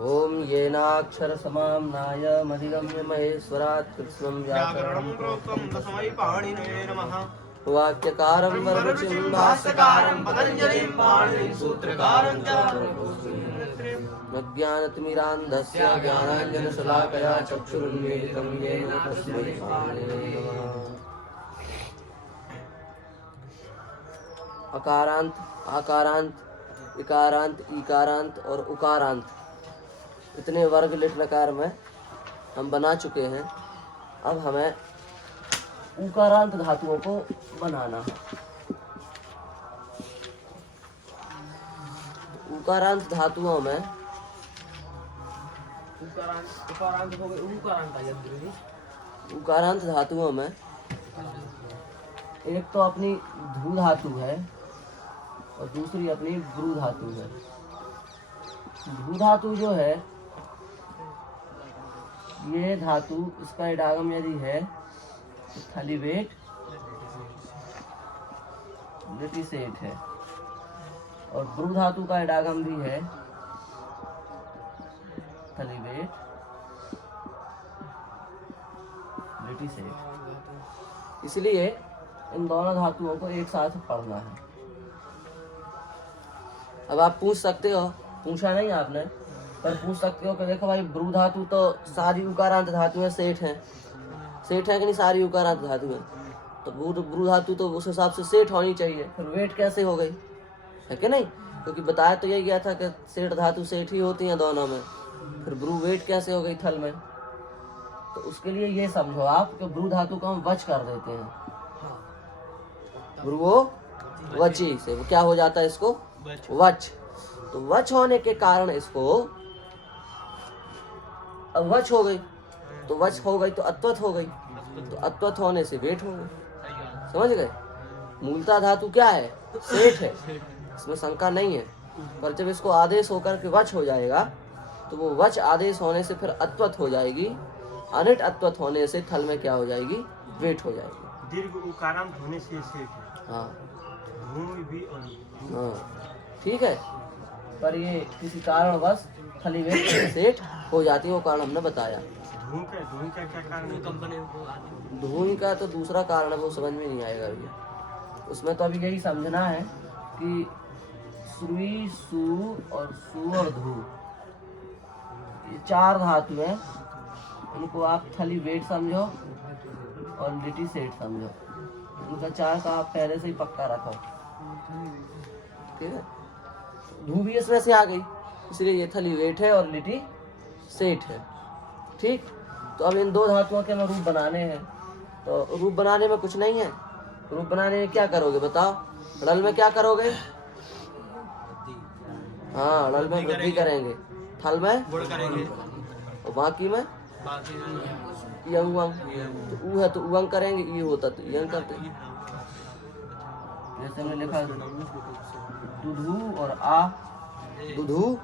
ओम येनाक्षर समाम्नाय मधिगम्य महेश्वरात् कृत्स्नं व्याकरणं प्रोक्तं तस्मै पाणिनये नमः। वाक्यकारं वररुचिं भाष्यकारं पतञ्जलिं पाणिनिं सूत्रकारं च अज्ञानतिमिरान्धस्य ज्ञानाञ्जनशलाकया चक्षुरुन्मीलितं येन तस्मै पाणिनये नमः। अकारांत, आकारांत, इकारांत, ईकारांत और उकारांत, इतने वर्ग लिट लकार में हम बना चुके हैं। अब हमें उकारांत धातुओं को बनाना है। उकारांत धातुओं में उकारांत धातुओं में एक तो अपनी धू धातु है और दूसरी अपनी ब्रू धातु है। धू धातु जो है ये धातु, इसका इडागम यदि है तो थलीवेट लिटिसेट है, और ब्रू धातु का इडागम भी है थलीवेट लिटिसेट। इसलिए इन दोनों धातुओं को एक साथ पढ़ना है। अब आप पूछ सकते हो, पूछा नहीं आपने, पर पूछ सकते हो कि देखो भाई ब्रू धातु तो सारी उकारांत धातुएं सेठ हैं, सेठ है कि नहीं सारी उकारांत धातुएं, तो ब्रू धातु तो उस हिसाब से सेठ होनी चाहिए, फिर वेट कैसे हो गई, है कि नहीं? क्योंकि बताया तो यही गया था कि सेठ धातु सेठ ही होती हैं दोनों में, फिर ब्रू वेट कैसे हो गई थल में? तो उसके लिए ये समझो आप कि ब्रू धातु को हम वच कर देते हैं। ब्रू वची से वो क्या हो जाता है, इसको वच। तो वच होने के कारण इसको अब वच हो गई, तो वच हो गई तो अत्वत हो गई, तो अत्वत होने से वेट हो गई। समझ गए? मूलता धातु क्या है? सेठ है, इसमें शंका नहीं है। पर जब इसको आदेश होकर के वच हो जाएगा तो वो वच आदेश होने से फिर अत्वत हो जाएगी, अनिट अत्वत होने से थल में क्या हो जाएगी? वेट हो जाएगी। दीर्घ उकारांत होने से सेठ है। हाँ भूमि भी हाँ ठीक है, पर ये किसी कारणवश थली वेट सेठ हो जाती है, वो कारण हमने बताया। धूम का क्या कारण है? धूम का तो दूसरा कारण है, वो समझ में नहीं आएगा भैया। उसमें तो अभी यही समझना है कि सुई, सु और धू, ये चार धातु हैं, उनको आप थली वेट समझो और लिटी सेठ समझो। उनका चार का आप पहले से ही पक्का रखो, ठीक है? धू भी इसमें से आ गई, इसलिए ये थली वेट है और लिटी सेठ है। ठीक, तो अब इन दो धातुओं के हमें रूप बनाने हैं। तो रूप बनाने में कुछ नहीं है। रूप बनाने में क्या करोगे बताओ? ड़ल में क्या करोगे? हाँ, ड़ल में वृद्धि करेंगे, थल में गुण करेंगे और बाकी में यंग वंग। तो ऊ है तो उंग करेंगे, ये होता तो यंग करते। जैसे हमने लिखा दुधू और आ, दुधू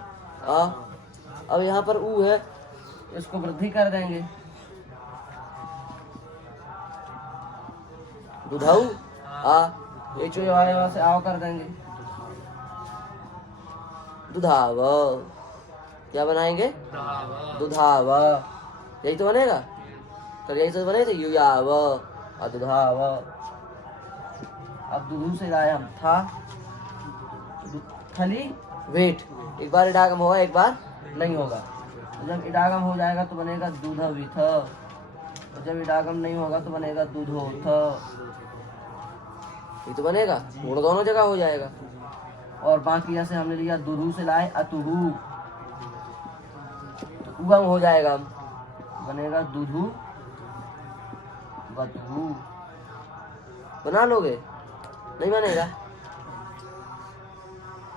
आ। अब यहाँ पर ऊ है, इसको वृद्धि कर देंगे, दुधाऊ आ, एचो वहाँ से आओ कर देंगे, दुधाव। क्या बनाएंगे? दुधाव। यही तो बनेगा, तो यही तो बने थे युयाव और दुधाव। अब दुधू से लाए हम था, थली वेट। एक बार इडागम होगा, एक बार नहीं होगा। तो जब इडागम हो जाएगा तो बनेगा दूधविथ, और जब इडागम नहीं होगा तो बनेगा दूधोथ। ये तो बनेगा, गुण दोनों जगह हो जाएगा। और बाकी जैसे हमने लिया दुधू से लाए अतुहू, तो उगम हो जाएगा, बनेगा दुधू वतुहू। बना लोगे? नहीं बनेगा,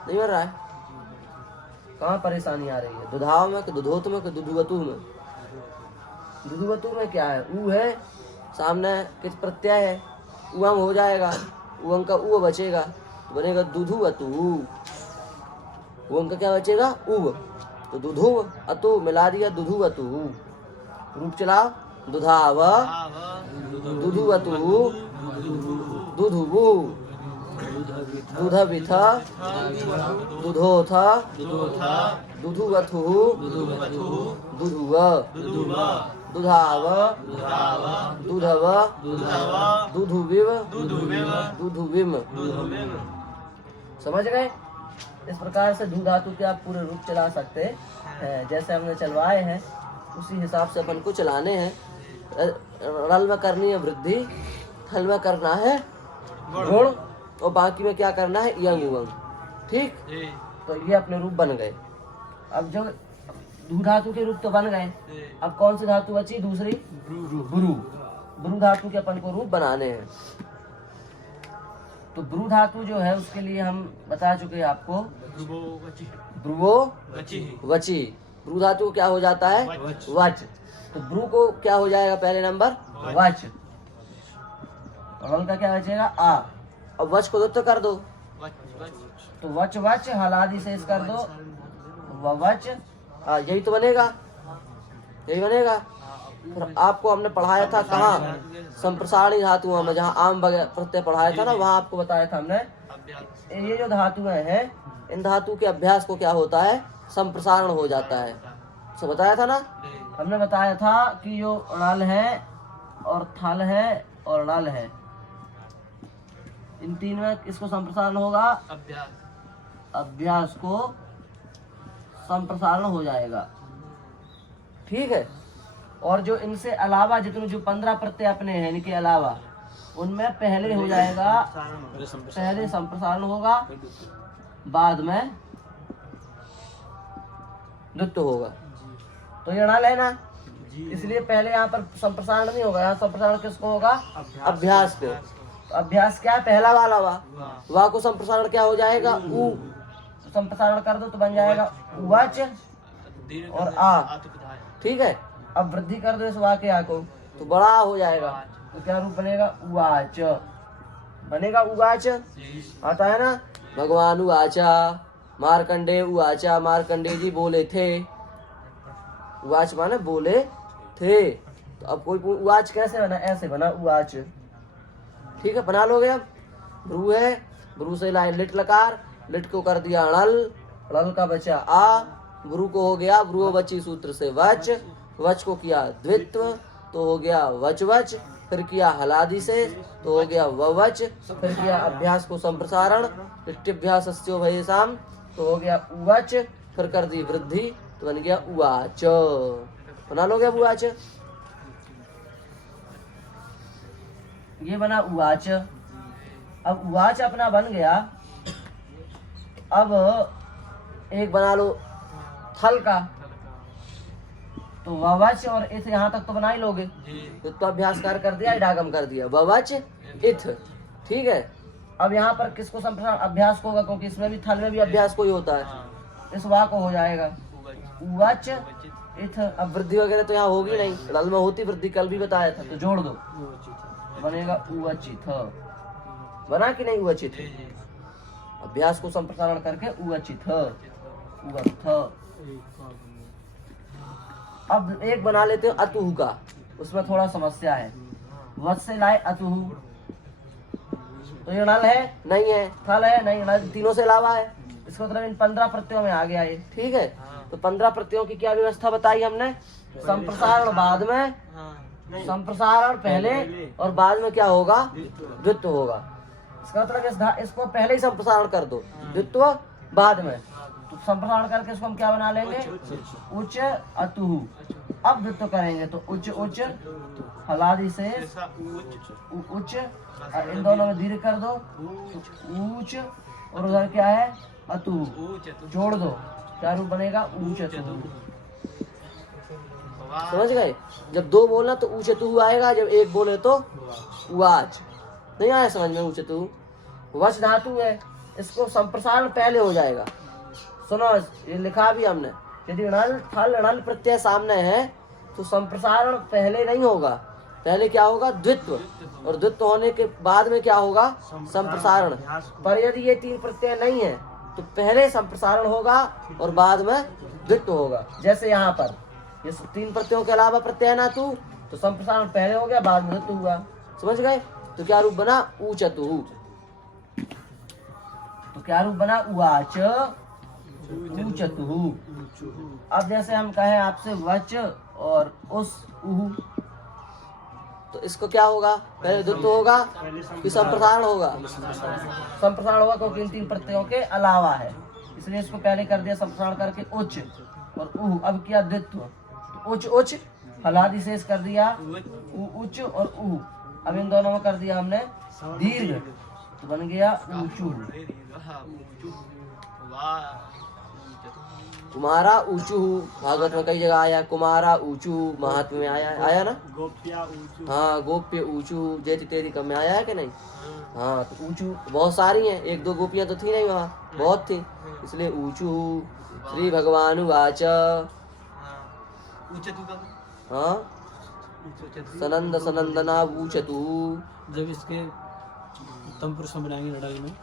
नहीं बन रहा है। कहाँ परेशानी आ रही है? दुधाव में कि दुधोत में कि दुधुवतु में? दुधुवतु में क्या है? ऊ है, सामने किस प्रत्यय है, उम हो जाएगा, उम का उ बचेगा, तो बनेगा दुधुवतु। उम का क्या बचेगा? उ, तो दुधु अतु मिला दिया, दुधुवतु। रूप चलाओ, दुधाव दुधुवतु दुधुवु। दुधविथ दुधोथ दुधुवथुः दुधुव दुधाव दुधव दुधुविव दुधुविम। समझ गए? इस प्रकार से धू धातु के आप पूरे रूप चला सकते हैं। जैसे हमने चलवाए हैं उसी हिसाब से अपन को चलाने हैं। रल में करनी है वृद्धि, थल में करना है गुण, और बाकी में क्या करना है यंग उंग। ठीक, तो ये अपने रूप बन गए। अब जो धू धातु के रूप तो बन गए, अब कौन सी धातु बची? दूसरी ब्रू। ब्रू धातु के अपन को रूप बनाने हैं। तो ब्रू धातु जो है उसके लिए हम बता चुके हैं आपको, ब्रुवो वची। ब्रू धातु को क्या हो जाता है? वच। तो ब्रू को क्या हो जाएगा? पहले नंबर वच, और रल का क्या बचेगा? आ। अब वच को तो कर दो, तो वच वच हलादी से कर दो वच। यही तो बनेगा, यही बनेगा। फिर आपको हमने पढ़ाया था कहाँ? संप्रसारणी धातुओं में, जहाँ आम प्रत्यय पढ़ाया था ना, वहाँ आपको बताया था हमने ये जो धातुएं हैं इन धातु के अभ्यास को क्या होता है? संप्रसारण हो जाता है। तो बताया था ना, हमने बताया था कि जो णल है और थल है और णल है, इन तीन में किसको संप्रसारण होगा? अभ्यास को संप्रसारण हो जाएगा। ठीक है। और जो इनसे अलावा जितने जो 15 प्रत्यय अपने हैं इनके अलावा, उनमें पहले हो जाएगा, पहले संप्रसारण होगा, बाद में द्वित्व होगा। तो ये णल है ना, इसलिए पहले यहाँ पर संप्रसारण नहीं होगा। यहाँ संप्रसारण किसको होगा? अभ्यास को। तो अभ्यास क्या है? पहला वाला वाह को संप्रसारण क्या हो जाएगा? ऊ। तो संप्रसारण कर दो तो बन जाएगा वच और आ। ठीक है। अब वृद्धि कर दो इस वाह के आ को तो बड़ा हो जाएगा। तो क्या रूप बनेगा? उवाच बनेगा। उवाच आता है ना, भगवान उवाचा मार्कंडे उवाचा, मार्कंडे जी बोले थे। उवाच माने बोले थे। तो अब कोई उवाच कैसे बना? ऐसे बना उवाच। ठीक है, बना लोगे। अब ब्रू है, ब्रू से लाए लिट लकार, लिट को कर दिया णल, णल का बचा आ, ब्रू को हो गया ब्रू बची सूत्र से वच, वच को किया द्वित्व तो हो गया वच वच, फिर किया हलादि से तो हो गया ववच, फिर किया अभ्यास को संप्रसारण, इत्यभ्यासस्यो भयेषाम तो हो गया उवच, फिर कर दी वृद्धि तो बन गया उवाच। बना लोगे अब उवाच। ये बना उवाच। अब उवाच अपना बन गया। अब एक बना लो थल का, तो ववच और इथ यहाँ तक तो बना ही लोगे। तो अभ्यास कर दिया, इडागम कर दिया, ववच इथ। ठीक है। अब यहाँ पर किसको संप्रसारण? अभ्यास को होगा, क्योंकि इसमें भी थल में भी अभ्यास को ही होता है। इस वाह को हो जाएगा उवच इथ। अब वृद्धि वगैरह तो यहाँ होगी नहीं, णल में होती वृद्धि, कल भी बताया था। तो जोड़ दो बनेगा उवचित। बना कि नहीं? उवचित। अभ्यास को संप्रसारण करके उवचित उवत्थ। अब एक बना लेते हो अतुह का, उसमें थोड़ा समस्या है। वच से लाए अतुह, तो ये णल है नहीं है, थल है नहीं, णल तीनों से अलावा है। इसका मतलब इन 15 प्रत्ययों में आ गया ये। ठीक है। तो 15 प्रत्ययों की क्या व्यवस्था बताई हमने? संप्रसारण बाद में, संप्रसारण पहले और बाद में क्या होगा? द्वित्व होगा। इसका मतलब इसको पहले ही संप्रसारण कर दो, द्वित्व बाद में। तो संप्रसारण करके इसको हम क्या बना लेंगे? उच्च अतुह। अब द्वित्व करेंगे तो उच्च उच्च हलादि से उच्च, इन दोनों में दीर्घ कर दो ऊच, और उधर क्या है? अतुह। जोड़ दो, क्या रूप बनेगा? ऊच अतुह। समझ गए? जब दो बोलना तो ऊच अतुह आएगा, जब एक बोले तो उवाच। नहीं आया समझ में? ऊच अतुह वच धातु है, इसको संप्रसारण पहले हो जाएगा। सुनो, ये लिखा भी हमने, यदि णल थल णल प्रत्यय सामने है तो संप्रसारण पहले नहीं होगा, पहले क्या होगा? द्वित्व, और द्वित्व होने के बाद में क्या होगा? संप्रसारण। पर यदि ये तीन प्रत्यय नहीं है तो पहले संप्रसारण होगा और बाद में द्वित्व होगा। जैसे यहाँ पर ये तीन प्रत्ययों के अलावा प्रत्यय ना तू, तो संप्रसारण पहले हो गया, बाद में द्वित्व हुआ। समझ गए? तो क्या रूप बना? ऊचतु। तो क्या रूप बना, उवाच ऊचतुः। अब जैसे हम कहें आपसे वच और उस उहु, तो इसको क्या होगा, पहले द्वित्व होगा कि संप्रसारण होगा, संप्रसारण होगा क्योंकि इन 3 प्रत्ययों के अलावा है, इसलिए इसको पहले कर दिया संप्रसारण करके उच्च और उहु। अब किया द्वित्व, तो उच्च उच्च हलादि शेष कर दिया उच्च और उहु। अब इन दोनों में कर दिया हमने दीर्घ, तो बन गया ऊचु। कुमारा ऊचू, भागवत में कई जगह आया कुमारा ऊचू, महात्म्य में आया ना, हाँ गोप्य ऊचू, जेति तेरी कम में आया है कि नहीं, हाँ तो ऊचू बहुत सारी हैं, 1-2 गोपियां तो थी नहीं वहाँ, बहुत थी, इसलिए ऊचू। श्री भगवान वाच, हाँ सनंद सनंदना ऊचतु। जब इसके उत्तम पुरुष में बनाएंगे लड़ाई में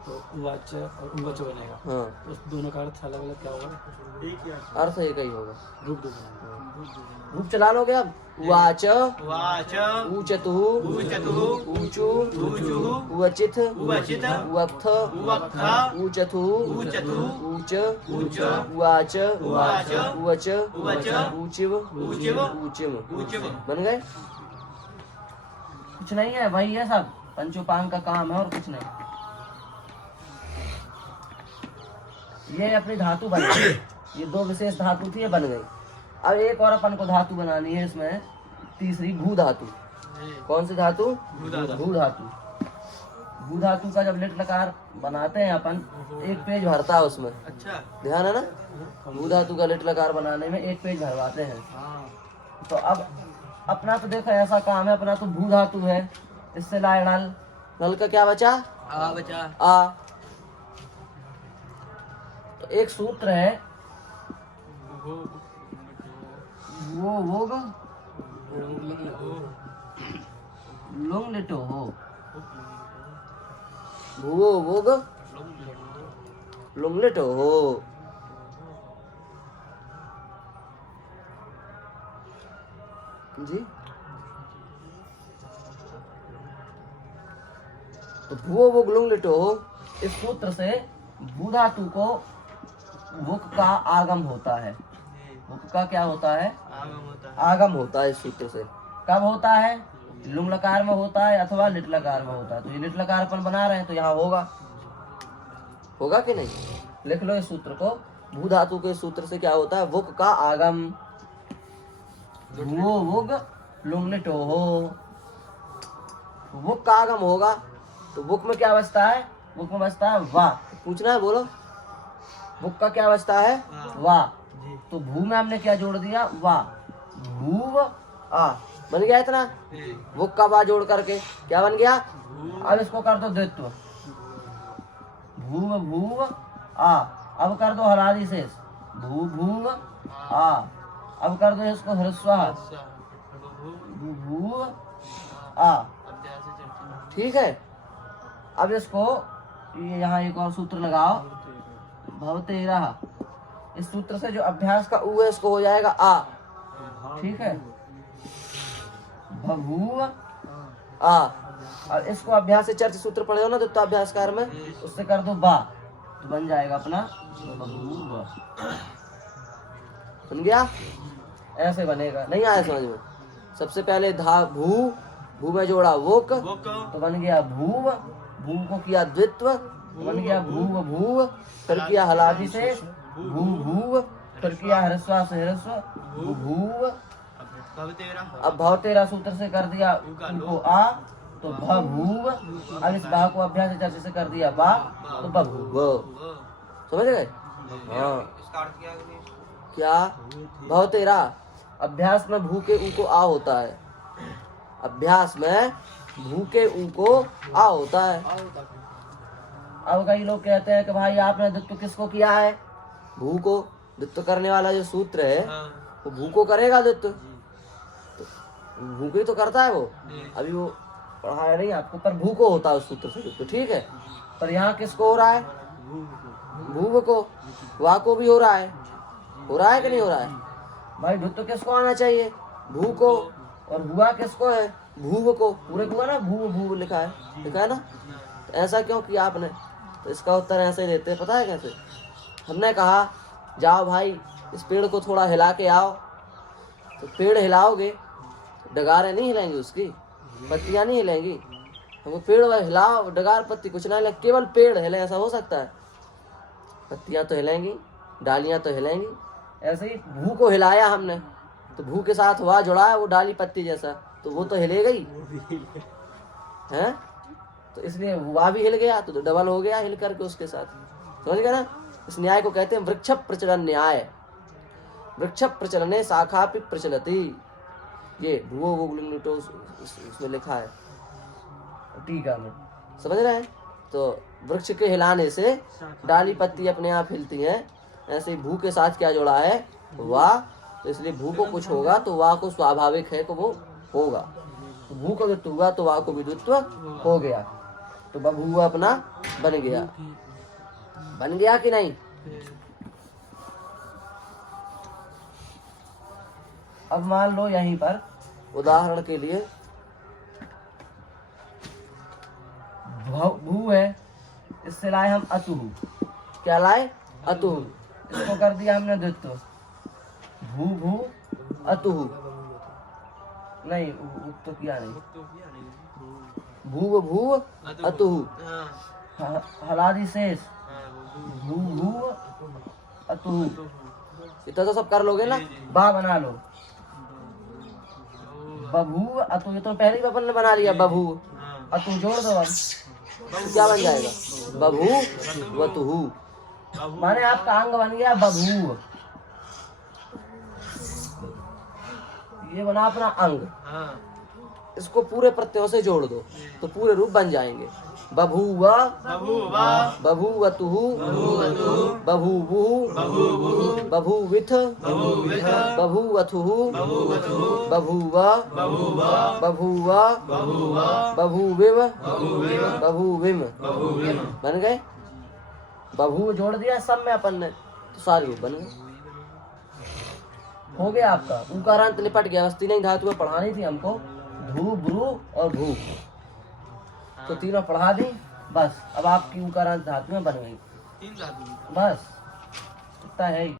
तो उवाच और उवाच बनेगा, हाँ तो उस दोनों का अर्थ अलग अलग क्या होगा, अर्थ एक ही होगा, रूप दो बनेगा। रूप चला लोगे अब, वाच वाच ऊचतु ऊचतु ऊचु ऊचु उवचित उवचित उवक्थ उवक्थ ऊचतु ऊचतु ऊच ऊच उवाच उवाच उवच उवच ऊचिव ऊचिव ऊचिम। ऊचिव। बन गए, कुछ नहीं है, वही है सब, पंचोपांग का काम है और कुछ नहीं। ये अपनी धातु बन गई, ये 2 विशेष धातु थी, ये बन गई। अब एक और अपन को धातु बनानी है इसमें, तीसरी भू धातु। कौन सी धातु, भू धातु। भू धातु का जब लिट लकार बनाते हैं अपन, 1 पेज भरता है उसमें, अच्छा ध्यान है ना, भू धातु का लिट लकार बनाने में 1 पेज भरवाते हैं। तो अब अपना तो देखो ऐसा काम है, अपना तो भू धातु है, इससे लाए नल, नल का क्या बचा, आ बचा आ। तो एक सूत्र है, वो वोग लुंग लिटो हो, वो वोग लुंग लिटो हो। जी तो भू वो ग्लुंग लिटो, इस सूत्र से भू धातु को वुक का आगम होता है, वुक का क्या होता है, आगम होता है इस सूत्र से। कब होता है, लुंग लकार में होता है अथवा लिट लकार में होता है। तो ये लिट लकार अपन बना रहे हैं तो यहाँ होगा, होगा कि नहीं, लिख लो इस सूत्र को। भू धातु के सूत्र से क्या होता है, वुक का आगम, वो वुग लुंग लिटो हो, वुक का आगम होगा। तो बुक में क्या बचता है, बुक में बचता है वाह, पूछना है बोलो, बुक का क्या बचता है, वाह। तो भू में हमने क्या जोड़ दिया, वाह, भूव आ, बन गया इतना, बुक का वाह जोड़ करके क्या बन गया। अब इसको कर दो द्वित्व, भूव भूव आ, अब कर दो हलादि शेष, भू भूव आ, अब कर दो इसको ह्रस्व भू आ, ठीक है। अब इसको ये यहाँ एक और सूत्र लगाओ, भवतेरः, इस सूत्र से जो अभ्यास का उ है इसको हो जाएगा आ, ठीक है, बभूव आ। और इसको अभ्यास से चर्च सूत्र पढ़े हो ना द्वित्वाभ्यासकार में, उससे कर दो बा, तो बन जाएगा अपना बभूव, बन गया। ऐसे बनेगा, नहीं आया समझ में। सबसे पहले धा भू, भू में जोड़ा वोक, तो बन गया भूव, भू को किया द्वित्व, तो बन गया भूव भूव, फिर किया हलादि से भू भूव, फिर किया ह्रस्व से ह्रस्व भूव। अब भवतेरः सूत्र से कर दिया उनको आ, तो भूव। अब इस बा को अभ्यास चर्चा से कर दिया बा, तो बभूव, समझ गए। हाँ क्या, भवतेरः अभ्यास में भू के ऊ को आ होता है, अभ्यास में भू के ऊ को आ होता है। अब कई लोग कहते हैं कि भाई आपने द्वित्व किसको किया है, भू को। द्वित्व करने वाला जो सूत्र है वो भू को करेगा द्वित्व, तो भू को ही तो करता है वो, अभी वो पढ़ाया नहीं आपको, पर भू को होता है उस सूत्र से द्वित्व, ठीक है। पर यहाँ किसको हो रहा है, भूव को, वा को भी हो रहा है कि नहीं हो रहा है भाई। द्वित्व किसको आना चाहिए, भू को, और हुआ किसको है, भूव को। पूरे को ना भू भू लिखा है ना, तो ऐसा क्यों किया आपने, तो इसका उत्तर ऐसे ही देते हैं, पता है कैसे? हमने कहा जाओ भाई इस पेड़ को थोड़ा हिला के आओ, तो पेड़ हिलाओगे, डगारें नहीं हिलेंगी, उसकी पत्तियां नहीं हिलेंगी। हमको पेड़ हिलाओ, डगार पत्ती कुछ ना हिले, केवल पेड़ हिले, ऐसा हो सकता है? पत्तियां तो हिलेंगी, डालियां तो हिलेंगी। ऐसे ही भू को हिलाया हमने, तो भू के साथ हुआ जुड़ा है वो डाली पत्ती जैसा, तो वो तो हिलेगा ही है। तो इसलिए वह भी हिल गया, तो डबल हो गया हिल करके उसके साथ, समझ गए ना? इस न्याय को कहते हैं वृक्ष प्रचलन न्याय। वृक्ष प्रचलने शाखा भी प्रचलती, ये भूवो वो उसमें लिखा है टीका में, समझ रहे हैं? तो वृक्ष के हिलाने से डाली पत्ती अपने आप हिलती हैं, ऐसे ही भू के साथ क्या जोड़ा है? वाह। तो इसलिए भू को कुछ होगा तो वाह को स्वाभाविक है कि वो होगा। तो भू को द्वित्व हुआ तो वाह को भी द्वित्व हो गया, तो बभूव अपना बन गया। बन गया कि नहीं? अब मान लो यहीं पर उदाहरण के लिए भू है, इससे लाए हम अतुहु। क्या लाए? अतुहु। इसको कर दिया हमने द्वित्व, भू भू अतुहु। नहीं तो किया नहीं, भू भू अतुहु। हलादि शेष भू भू अतुहु। इतना तो सब कर लोगे ना? बा बना लो, बभू अतु। ये तो पहले ही अपन ने बना लिया, बभू अतु जोड़ दो, अब तो क्या बन जाएगा? बभू वतुहु, माने आपका अंग बन गया बभू। ये बना अपना अंग, इसको पूरे प्रत्ययों से जोड़ दो तो पूरे रूप बन जाएंगे। बभूव बभूवतुहु बभूवुः बभूविथ बभूवथुः बभूव बभूव बभूविव बभूविम। बन गए? बभू जोड़ दिया सब में अपन ने, तो सारे रूप बन गए। हो गया आपका उकारांत लिपट गया। बस तीन ही धातुएं पढ़ानी थी हमको, धू ब्रू और भू, तो तीनों पढ़ा दी बस। अब आपकी उकारांत धातुएं बन गई, बस इतना है।